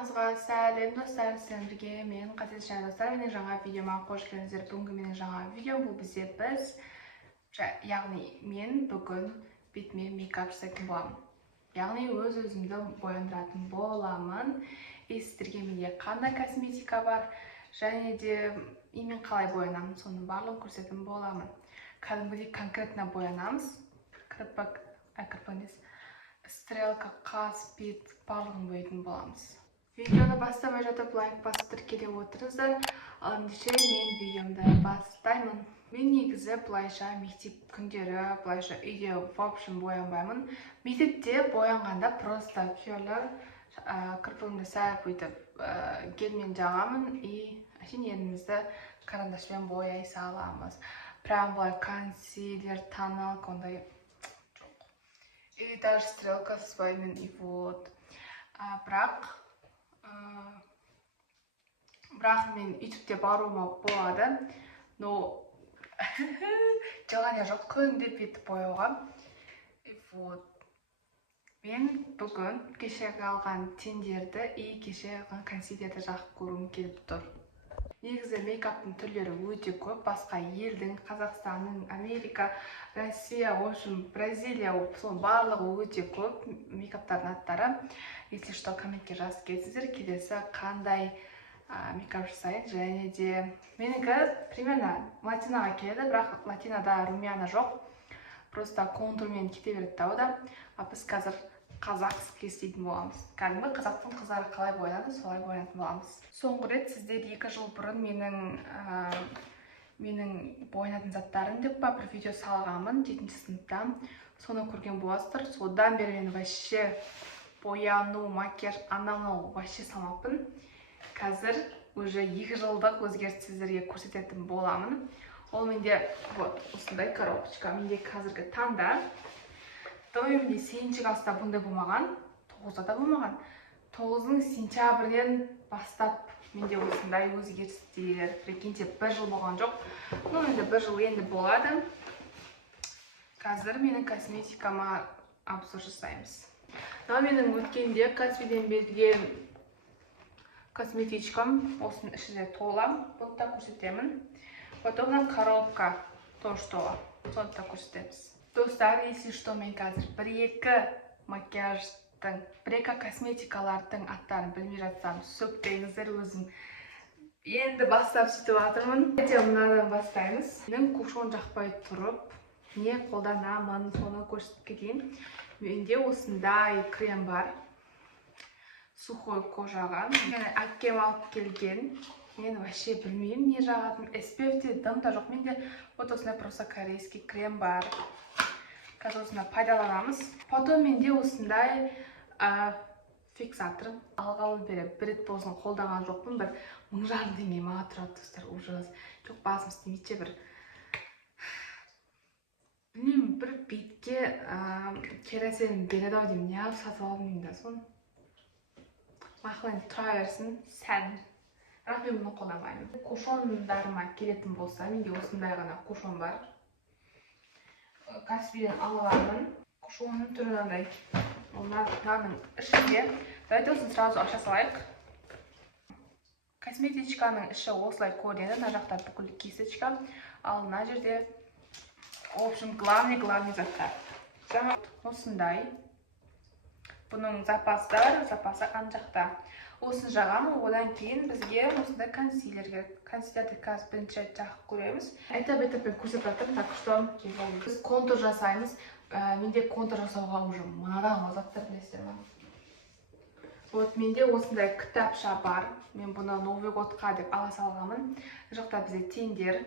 Барлығыңызға сәлем достар, сіздерге мен Қазет және достар, менің жаңа видеома қош келдіңіздер. Бүгінгі менің жаңа видеом бұл яғни мен бүгін бетіме мейкап жасайтын боламын. Яғни өз-өзімді бояндыратын боламын. Сіздерге менде қандай косметика бар және де мен қалай боянамын, соның барлығын көрсететін боламын. Кәдімгідей конкретно боянамыз. Кірпік емес. Стрелка, қас, бет барлығын боятын боламыз. Видеоны бастамай жатып лайк басып тіркеле отырыңыздар. Ал ендеше мен видеомды бастаймын. Мен негізі былайша мектеп күндері, былайша үйде в общем боянбаймын. Мектепте боянғанда просто күйеулер кірпігімді сәл бүйтіп гельмен жағамын и ернімізді карандашпен бояй саламыз. Прям былай консилер, тоналка ондай и даже стрелка со своими и вот. Бірақ мен үйтіпте баруыма болады, но желание жоқ күнде бетті бояуға. Вот. Мен бүгін кешегі алған тендерді и кешегі алған консилерді жақып көруім келіп тұр. Негізі мейкаптың түрлері өте көп, басқа елдің, Қазақстанның, Америка, Россия, Бразилия, барлығы өте көп мейкаптардың аттары. Если что, комментке жазып кетсіздер, келесі қандай мейкап жасайын, және де менікі примерно латинаға келеді, бірақ латинада румяна жоқ, просто контурмен кете береді да. Біз қазір қазақский істейтін боламыз. Кәдімгі қазақтың қыздары қалай боянады, солай боянатын боламыз. Соңғы рет сіздер 2 жыл бұрын менің боянатын заттарым деп бір видео салғанмын 7-ші сыныпта. Соны көрген боласыздар. Содан бері мен вообще бояну, макияж, анау вообще салмаппын. Қазір уже 2 жылдық өзгеріс сіздерге көрсететін боламын. Ол менде вот осындай коробочка. Менде қазіргі таңда менде 7-ші класста бұндай болмаған, 9-да да болмаған. 9-ның сентябрінен бастап менде осындай өзгерістер. Прикиньте, 1 жыл болған жоқ. Ну, енді 1 жыл енді болады. Қазір менің косметикама обзор жасаймыз. Менің өткенде Каспиден берген косметичкам осының ішінде тола. Бұны да көрсетемін. Потом коробка тоже тола. Соны да көрсетеміз. Достар, если что, мен қазір 1-2 макияждың, 1-2 косметикалардың аттарын білмей жатсам, сөкпеңіздер, өзім енді бастап сөйтіп жатырмын. Мынадан бастаймыз. Мен кушон жақпай тұрып, не қолданамын, соны көрсетіп кетейін. Менде осындай крем бар. Сухой кожаға. Мен әкем алып келген. Мен вообще білмеймін, не жағатын. SPF-те дым да жоқ. Менде вот осындай просто корейский крем бар. Қазір осында пайдаланамыз. Потом менде осындай фиксатор. Алғалы бері бір рет болсын қолданған жоқпын. Бір 1000 теңге маған тұрады достар, ужас. Жоқ, басым істемейді, бір білмеймін, бір бетке керосин береді-ау деймін. Неғып сатып алдым да соны. Мақылын тұра берсін, сән. Бірақ мен бұны қолданбаймын. Кушондарыма келетін болса, менде осындай ғана кушон бар. Каспиден алғанмын. Кушонның түрі мынандай. Мынаның ішінде. Давайте осын сразу аша салайық. Косметичканың іші осылай көрінеді. Мына жақта бүкіл кисечка. Ал мына жерде, в общем, главный заттар. Жаңа осындай. Бұның запасы ан жақта. Осын жағамын, одан кейін бізге осындай консилер керек. Консилерді қазір бірінші рет жақып көреміз. Айтып көрсетіп жатырмын, так что біз контур жасаймыз. Менде контур жасауға уже мынадан заттар білесіздер ме? Вот менде осындай кітапша бар. Мен бұны Новый годқа деп ала салғанмын. Жақта бізде тендер.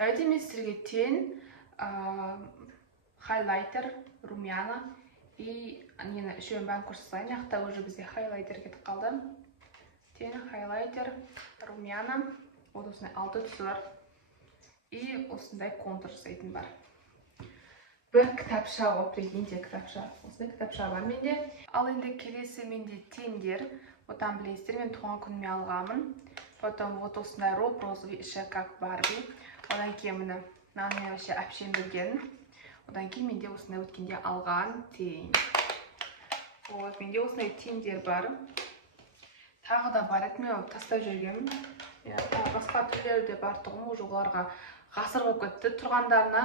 Давайте мен сіздерге тен, хайлайтер, румяна и үшеуін бәрін көрсетейін. Яқта уже бізде хайлайтер кетіп қалды. Тен, хайлайтер, румяна. Вот осындай 6 түсі бар. И осындай контур жасайтын бар. Бір кітапша, прикиньте, кітапша. Осындай кітапша бар менде. Ал енді келесі менде тендер. Отан білесіздер, мен туған күніме алғамын. Потом вот осындай розовый іші, как Барби. Одан кейін мені вообще әпшем берген. Одан кейін менде осындай өткенде алған тен. Вот, менде осындай тендер бар. Тағы да бар еді, мен тастап жүргенмін. Басқа түрлері де бар тұғым, уже оларға ғасыр болып кетті. Тұрғандарына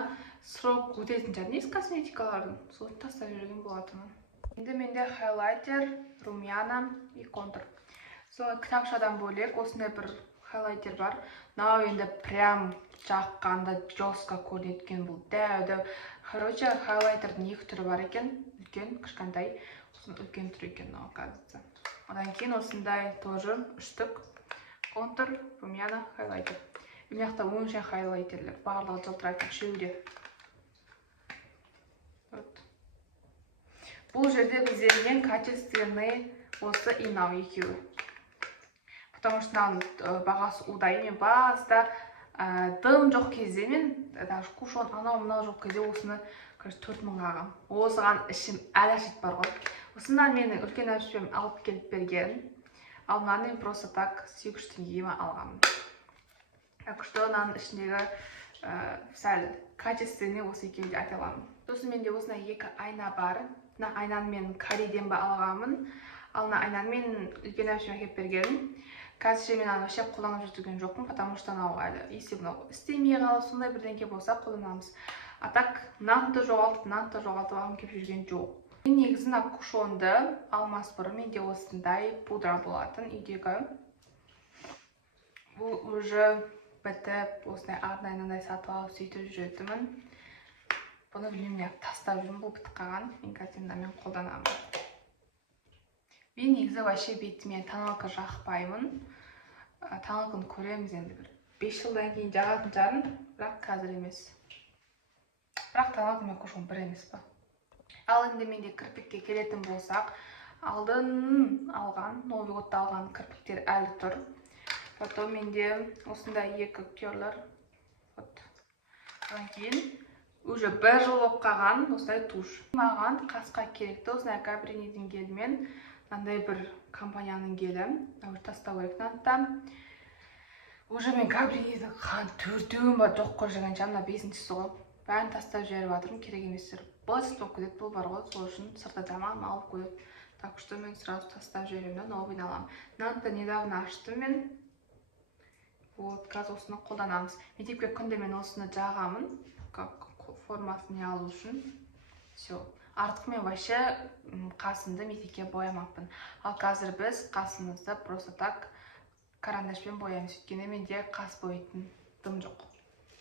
срок өтетін шығар. Несі косметикалардың? Соны тастап жүрген болатынмын. Енді менде хайлайтер, румяна и контур. Сол кітапшадан бөлек осындай бір хайлайтер бар. Мынау енді прям жаққанда жестко көрінетін бұл дәу. Короче, хайлайтердің екі түрі бар екен. Үлкен, кішкентай. Үлкен түрі екен, оказывается. Одан кейін осындай тоже үштік контур, румяна, хайлайтер. Мына жақта өңшең хайлайтерлер. Барлығы жылтырайтын үшеуі. Бұл жерде біздерден качественный осы инау екеуі. Потому что бағасы удай. Мен баста дым жоқ кезде мен даже кушон анау-мынау жоқ кезде осыны 4000 алғам. Осыған ішім әлі ашит бар ғой. Осындан менің үлкен әпшем алып келіп берген. Ал мынаны мен просто так 800 теңгеге алғам. Так что мынаның ішіндегі сәл качественный осы екеуін де айта аламын. Сосын менде осындай екі айна бар. Мына айнаны мен Корейден алғанмын. Ал мына айнаны мен үлкен әпшем әкеліп берген. Қазір мен аны вообще қолданып жүрген жоқпын, потому что мынау әлі істемей қалып, сондай бірдеңке болса қолданамыз. А так мынаны да жоғалтып алғым келіп жүрген жоқ. Мен негізі мына кушонды алмас бұрын менде осындай пудра болатын үйдегі. Бұл уже бітіп, осындай арнайы сатып алып сөйтіп жүретінмін. Бұны білмеймін, тастап жүрмін, бұл бітіп қалған. Мен қазір мен қолданамын. Мен негізі вообще бетіме тоналка жақпаймын. Тоналканы көреміз енді бір 5 жылдан кейін жағатын жарын, бірақ қазір емес. Бірақ тоналка мен кушон бір емес па. Ал енді менде кірпікке келетін болсақ, алдын алған, Новый годта алған кірпіктер әлі тұр. Потом менде осындай екі керлер. Одан кейін уже бір жыл болып қалған осындай туш. Маған қасқа керекті осындай Кабриниден келмен. Мынандай бір компанияның келі. Тастау керек мынаны. Уже мен Кабриниден қан төртеуін ба жоқ көріп жүрген жаңа 5-шісі ғой. Бәрін тастап жіберіп жатырмын, керек еместер. Быт болып кетеді, бұл бар ғой, сол үшін сыртта жаман алып қойып. Так что мен сразу тастап жіберемін, новыйын аламын. Мынаны недавно аштым мен. Вот, қазір осыны қолданамыз. Мектепке күнде мен осыны жағамын, формасын не алу үшін. Все. Артық мен вообще қасымды мектепке боямаппын. Ал қазір біз қасымызды просто так карандашпен боямыз. Өйткені менде қас боятын дым жоқ.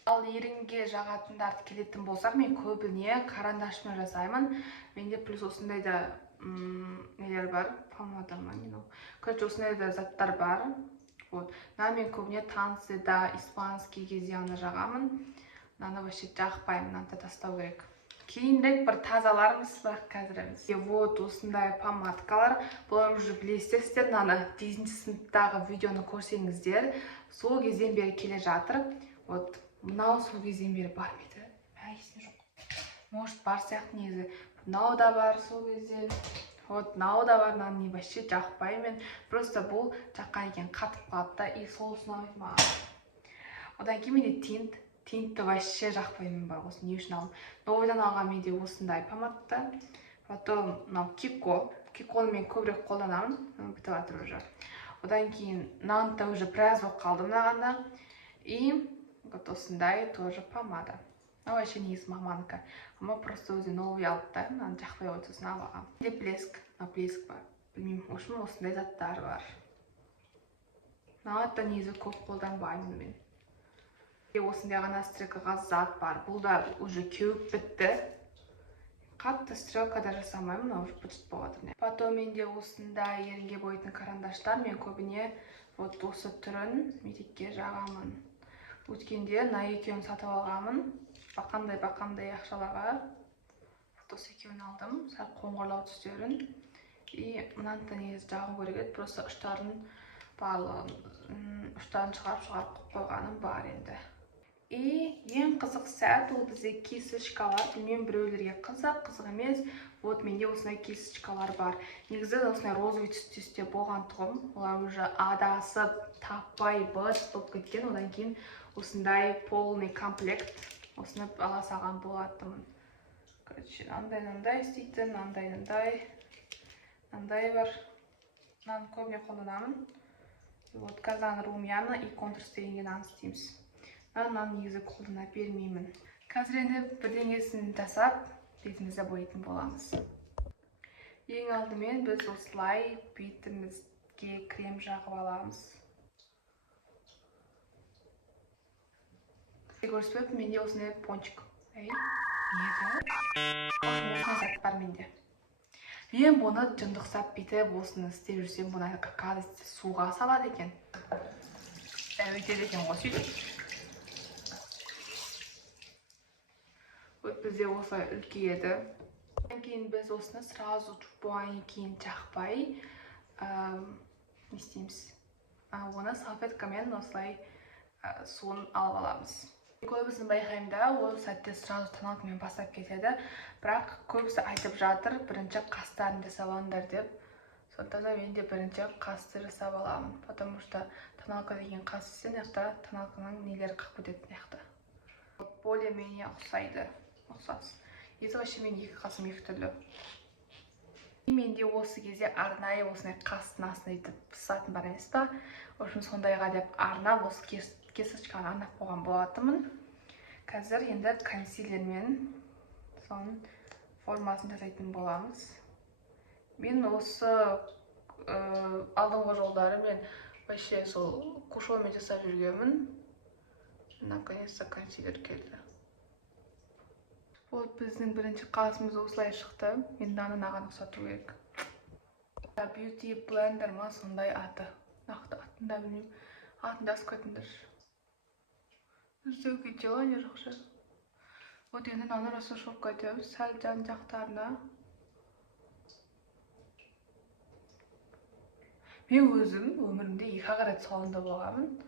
Ал ерінге жағатындарды келетін болсақ, мен көбіне карандашпен жасаймын. Менде плюс осындай да нелер бар, помада ма, короче, осындай да заттар бар. Вот. Мен көбіне танцы да испанский кезде аны жағамын. Мынаны вообще жақпаймын, мынаны тастау керек. Кейінірек бір тазаларымыз, бірақ қазір емес. Вот осындай помадкалар. Бұлар уже білесіздер, мынаны 10-ші сыныптағы видеоны көрсеңіздер, сол кезден бері келе жатыр. Вот мынау сол кезден бері бар меді? Есімде жоқ. Может бар сияқты негізі. Мынау да бар сол кезден. Вот мынау да бар, мынаны вообще жақпаймын. Просто бұл жаққан екен қатып қалды и сол ұнамайды маған. Одан кейін менде тинтті вообще жақпаймын бар, осы не үшін алым. Новыйдан алған менде осындай помадты. Потом мынау Киконы мен көбірек қолданамын, бітіп жатыр уже. Одан кейін мынаны да уже біраз болып қалды мынағанда. И вот осындай тоже помада. Вообще негізі маманікі. Ама просто өзі новый алып та, мынаны жақпай қойды, сосын алғам. Менде блеск бар. Білмеймін,ошым осындай заттар бар. Мынаны да негізі көп қолданбаймын мен. Осындай ғана стрелкаға зат бар. Бұл да уже кеуіп бітті. Қатты стрелкада жасамаймын, уже бытып болады. Потом менде осындай ерінге боятын карандаштар. Мен көбіне вот осы түрін мектепке жағамын. Өткенде мына екеуін сатып алғамын. Бақандай ақшаларға. Осы екеуін алдым. Сәл қоңырлау түстерін. И мынаны да негізі жағым керек еді. Просто ұштарын шығарып қойғаным бар енді. И ең қызық сәт ол бізде кисточкалар. Білмеймін, біреулерге қызық емес. Вот менде осындай кисточкалар бар. Негізі осындай розовый түсте болған тұғым. Олар уже адасып, таппай, болып кеткен. Одан кейін осындай полный комплект. Осыны ала салған болатынмын. Короче, андай істейтін, андай бар. Мынаны көбіне қолданамын. Вот казан румяна и контур дегенге нан істейміз. Мынаны негізі қолдана бермеймін. Қазір енді бірдеңесін жасап, бетімізді бояйтын боламыз. Ең алдымен біз осылай бетімізге крем жағып аламыз. Көрсетіп, менде осындай пончик. Осындай зат бар менде. Мен бұны жындықсап бүйтіп осыны істеп жүрсем, бұны қазір суға салады екен. Өйтеді екен ғой сөйтіп. Бізде осылай үлкейеді. Кейін біз осыны сразу болғаннан кейін жақпай не істейміз? Оны салфеткамен осылай суын алып аламыз. Көбісін байқаймда, ол сәтте сразу тоналкамен бастап кетеді. Бірақ көбісі айтып жатыр, бірінші қастарын жасап алыңдар деп. Сондықтан да мен де бірінші қасты жасап аламын. Потому что тоналка деген қас істен, тоналканың нелері қақып өтеді яқты. Более-менее ұқсайды. Ұқсас. Есі вообще мен екі қасым екі түрлі. Менде осы кезде арнайы осындай қастың астына етіп пысатын бар емес па? Үшін сондайға деп арнап осы кесочканы арнап қойған болатынмын. Қазір енді консилермен соның формасын жасайтын боламыз. Мен осы алдыңғы жолдары мен вообще сол кушонмен жасап жүргенмін. Наконец-то консилер келді. Вот біздің бірінші қасымыз осылай шықты. Енді наған ұқсату керек. Beauty blender ма сондай аты. Нақты атын да білмеймін. Атын да көтіндір. Үздеуге дела не жақшы. Вот енді наны расы шоқ көтем. Сәл жан жақтарына. Мен өзім өмірімде екі рет салонда болғанмын.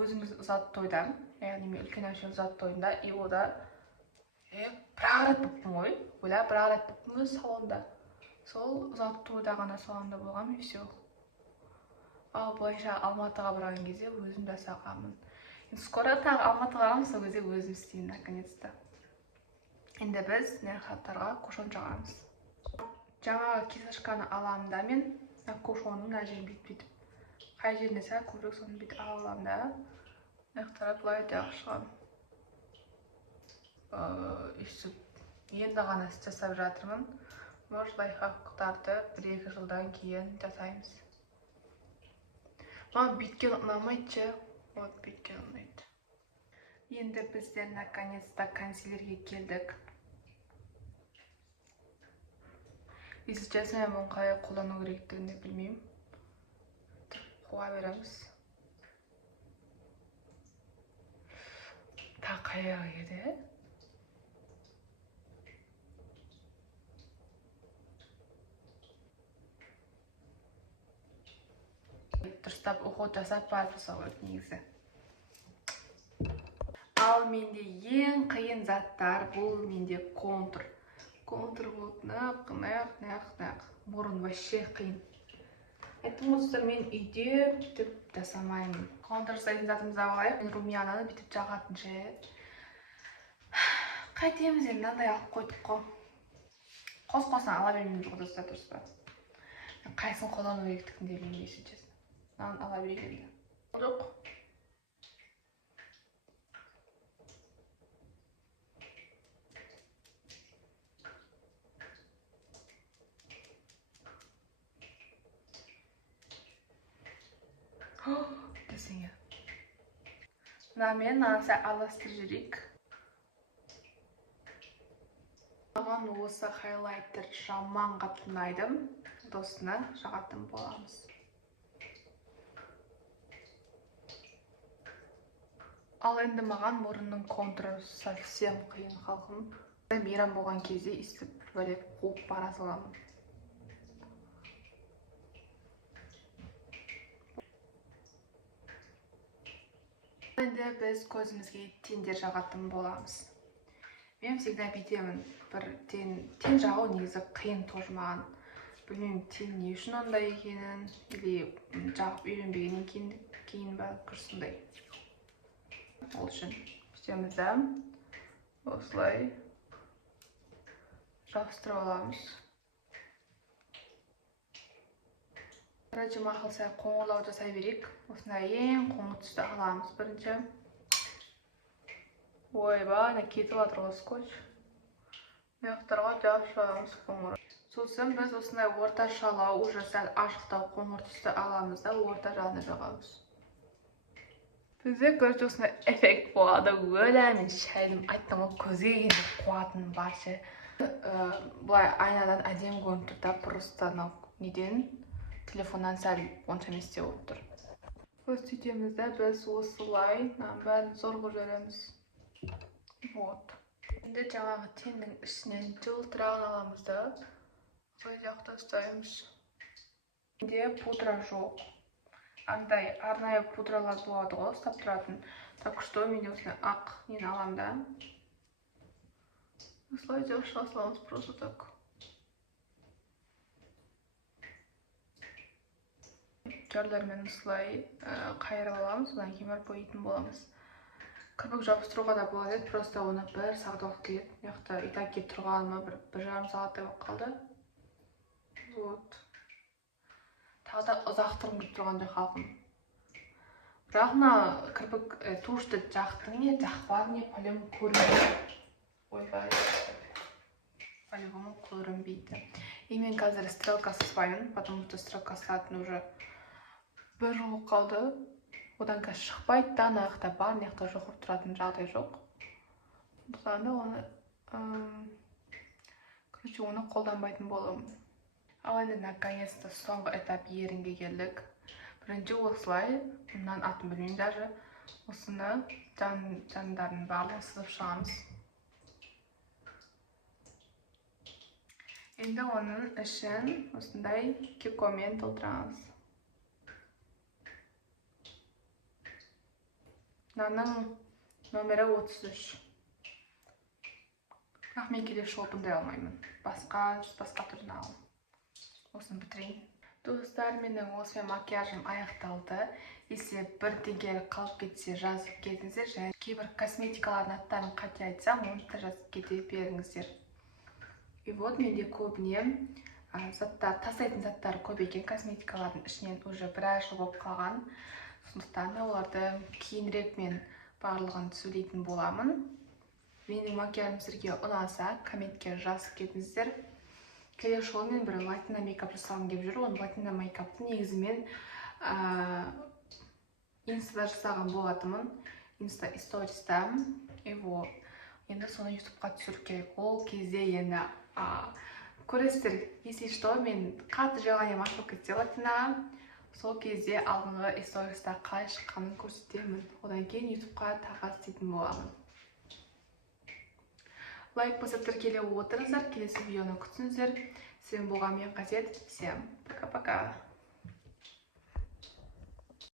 Өзіміз ұзат тойдан. Яғни мен үлкен әшен ұзат тойында. И ода бір рет бұппын ғой. Оля бір рет бұппын өз салонда. Сол ұзат тойда ғана салонда болғам и все. Ал бұлайша Алматыға барған кезде өзім жасағанмын. Скоро тағы Алматыға барамын, сол кезде өзім істеймін наконец-то. Енді біз нәхаттарға кушон жағамыз. Жаңағы кесашканы аламын да мен кушонның мына жерін бүйтіп. Қай жеріне сәл көбірек соны бүйтіп аламын да. Нәхаттарға бұлай жағы шығам. Енді ғана жасап жатырмын. Может, лайфхактарды 1-2 жылдан кейін жасаймыз. Маған бүйткен ұнамайды. Вот бүйткен ұнайды. Енді біздер наконец-то консилерге келдік. Если честно, мен бұны қалай қолдану керектігін білмеймін. Қуа береміз. Та қаяғы еді? Дұрыстап ұқот жасап барып жасау керек негізі. Ал менде ең қиын заттар бұл менде контур. Контур болып нақ. Мұрын вообще қиын. Айттым достар, мен үйде бүйтіп жасамаймын. Контур жасайтын затымызды алайық. Мен румянаны бүйтіп жағатын жай. Қайтеміз енді мынандай алып қойдық қой. Қос-қосын ала бермейміз ғой достар, дұрыс па? Қайсын қолдану керектігін де білмейсің честно. Нан ала берейін. Жоқ. Десеңе. Мен нанса аластыр жүрейік. Маған осы хайлайтер жаман қап ұнайды. Досына жағатын боламыз. Ал енді маған мұрынның контуры совсем қиын халқым. Мейрам болған кезде істіп бөлеп қуып бара саламын. Енді біз көзімізге тендер жағатын боламыз. Мен всегда бүйтемін. Бір тен жағу негізі қиын тоже маған. Білмеймін, тен не үшін ондай екенін, или жағып үйренбегеннен кейін бе күрсіндай. Ол үшін бүйтеміз да осылай жабыстырып аламыз. Короче, мақұл сәл қоңырлау жасай берейік. Осындай ең қоңыр түсті аламыз бірінші. Ойбай, ана кетіп жатыр ғой скотч. Маяқтарға жап-жабымыз қоңыр. Сосын біз осындай орташалау, уже сәл ашықтау қоңыр түсті аламыз да орта жағына жағамыз. Бізде көрші осындай эффект болады. Өләмін шәйдім, айттым ғой көзге келген қуатының баршы. Бұлай айнадан әдем көрініп тұр да, просто неден телефоннан сәл онша емес деп отыр. Сөйтеміз де біз осылай бәрін зорға жүреміз. Вот. Енді жаңағы теннің ішінен жылтырағын аламыз да осылай жақта ұстаймыз. Менде пудра жоқ. Андай арнайы пудралар болады ғой, ұстап тұратын. Так что мен осылай ақ нені аламын да. Осылай жақша саламыз просто так. Жарлармен осылай қайырып аламыз, содан кейін барып боятын боламыз. Кірпік жабыстыруға да болады, просто оны бір сағат уақыт келеді. Мияқта итак кетіп тұрғаныма бір жарым сағаттай болып қалды. Вот. Тағы да ұзақ тұрғым келіп тұрған жоқ халқым. Бірақ мына кірпік тушты жақтың не, жақпады не, по-любому көрінбейді. Ойбай. По-любому көрінбейді. И мен қазір стрелка сызбаймын, потому что стрелка сызатын уже бір жыл қалды. Одан қазір шықпайды да, аяқта бар, аяқта жоқ болып тұратын жағдай жоқ. Сондықтан да оны қолданбайтын боламын. Ал енді наконец-то соңғы этап ерінге келдік. Бірінші осылай, мұнан атын білмеймін даже. Осыны жандарын барлығын сызып шығамыз. Енді оның ішін осындай кекомен толтырамыз. Мынаның номері 33. Бірақ мен келесі жолы бұндай алмаймын. Басқа түрін алам. Осыны бітірейін. Достар, менің осымен макияжым аяқталды. Если бірдеңе қалып кетсе, жазып кетіңіздер. Және кейбір косметикалардың аттарын қате айтсам, оны да жазып кете беріңіздер. И вот менде көбіне тастайтын заттар көп екен, косметикалардың ішінен уже біраз жыл болып қалған. Сондықтан да оларды кейінірек мен барлығын сөйлейтін боламын. Менің макияжым сіздерге ұнаса, комментке жазып кетіңіздер. Келесі жолы мен бір латина мейкап жасағым келіп жүр. Оны латина мейкапты негізі мен инстада жасаған болатынмын. Инста историста. Енді соны ютубқа түсіру керек. Ол кезде енді көресіздер, если что, мен қатты желанием ашылып кетсе латинаға, сол кезде алдыңғы историста қалай шыққанын көрсетемін. Одан кейін ютубқа тағы істейтін боламын. Лайк басып тіркеле отырыңыздар, келесі видеоны күтіңіздер. Сізбен болған мен Қасет. Всем пока-пока.